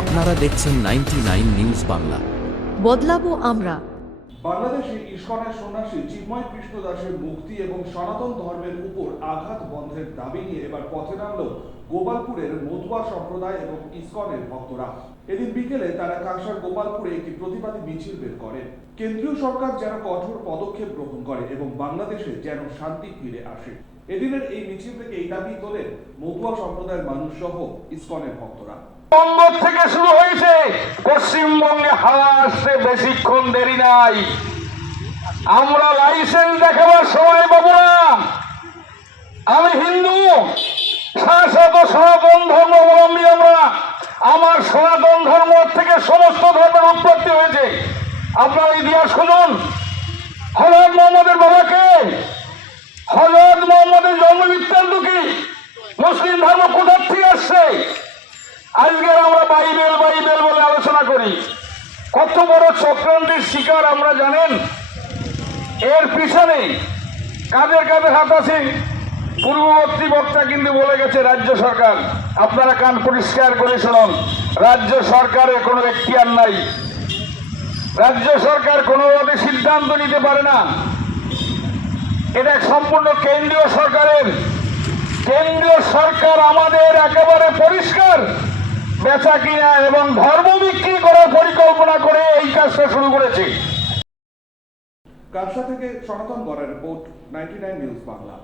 আপনারা দেখছেন 99 নিউজ বাংলা। বদলাবো আমরা। বাংলাদেশে ইস্কনের সন্ন্যাসী চিন্ময় কৃষ্ণ দাসের মুক্তি এবং সনাতন ধর্মের উপর আঘাত বন্ধের দাবি নিয়ে এবার পথে নামল গোপালপুরের মতুয়া সম্প্রদায় এবং ইস্কনের ভক্তরা। এদিন বিকেলে তারা কাঁকসার গোপালপুরে একটি প্রতিবাদী মিছিল বের করে। কেন্দ্রীয় সরকার যেন কঠোর পদক্ষেপ গ্রহণ করে এবং বাংলাদেশে যেন শান্তি ফিরে আসে। এদিনের এই মিছিল থেকে এই দাবি তোলেন মতুয়া সম্প্রদায়ের মানুষ সহ ইস্কনের ভক্তরা। বঙ্গ থেকে শুরু হয়েছে, পশ্চিমবঙ্গে হাওয়া আসতে বেশিক্ষণ দেরি নাই। আমরা লাইসেন্স দেখাবার সময় পাবো না। আমি হিন্দু, শাশ্বত সনাতন ধর্মাবলম্বী। আমার সনাতন ধর্ম থেকে সমস্ত ধর্মের উৎপত্তি হয়েছে। আপনার ইতিহাস খুঁজুন, হযরত মুহাম্মদের বাবাকে, হযরত মুহাম্মদের জন্ম বৃত্তান্ত কি, মুসলিম ধর্ম কোথা থেকে আসছে। আজকে আমরা বাইবেল বাইবেল বলে আলোচনা করি, কত বড় চক্রান্তের শিকার আমরা জানেন। এর পিছনে কাদের কাদের হাত আছে? পূর্ববর্তী বক্তা কিন্তু বলে গেছে রাজ্য সরকার। আপনারা কান পরিষ্কার করে শুনুন, রাজ্য সরকারের কোনো এখতিয়ার নাই। রাজ্য সরকার কোনোভাবে সিদ্ধান্ত নিতে পারে না। এটা সম্পূর্ণ কেন্দ্রীয় সরকারের। কেন্দ্রীয় সরকার আমাদের একেবারে পরিষ্কার বেচা কিনা এবং ধর্ম বিক্রি করার পরিকল্পনা করে এই কাজটা শুরু করেছে। কাঁকসা থেকে সনাতন গড়ের রিপোর্ট, 99 নিউজ বাংলা।